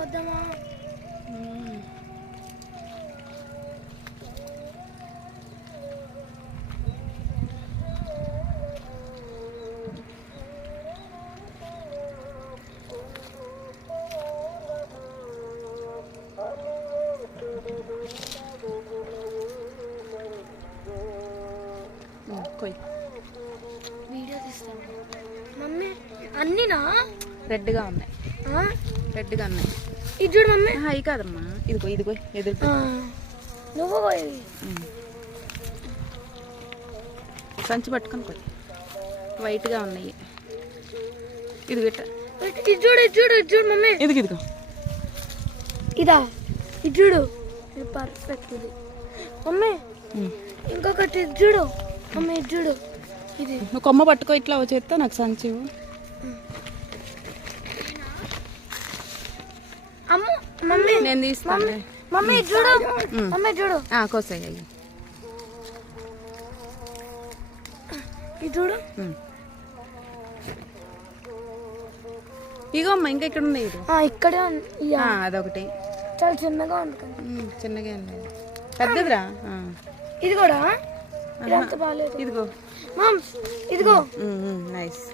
వద్దామా? Video తీస్తాను mummy. అన్నీనా రెడ్గా ఉన్నాయి, రెడ్గా ఉన్నాయి. ఇది చూడు మమ్మీ. అవి కాదమ్మా, ఇదిగో ఇదిగో ఎదురు. నువ్వు సంచి పట్టుకొని పోయి. వైట్గా ఉన్నాయి. ఇది ఇది చూడు, ఇది చూడు, ఇది చూడు మమ్మీ. ఇదిగో ఇదా? ఇది చూడు, ఇది పర్ఫెక్ట్. ఇది మమ్మీ ఇంకొకటి ఇది చూడు మమ్మీ, ఇది చూడు. ఇది నువ్వు కొమ్మ పట్టుకో, ఇట్లా చేస్తా నాకు సంచి. అమ్మ మమ్మీ నేను తీస్తాను. మమ్మీ చూడు, మమ్మీ చూడు. కోసాయి. ఇది చూడు. ఇగో అమ్మ, ఇంకా ఇక్కడ ఉన్నాయి. ఇక్కడే అదొకటి చాలా చిన్నగా ఉంది. చిన్నగా లేదు, పెద్దదిరా. ఇది కూడా ఇదంతా బాగాలేదు. ఇదిగో ఇదిగో నైస్.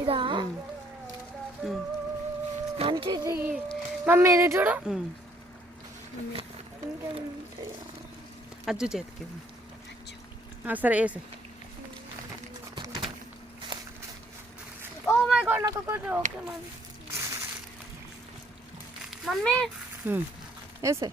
ఇదా మంచిది మమ్మీ. ఇది చూడు. అజ్జు చేతికి. సరే వేసే. ఓ మై గాడ్, నాకు ఒకటి. Okay mummy. వేసే.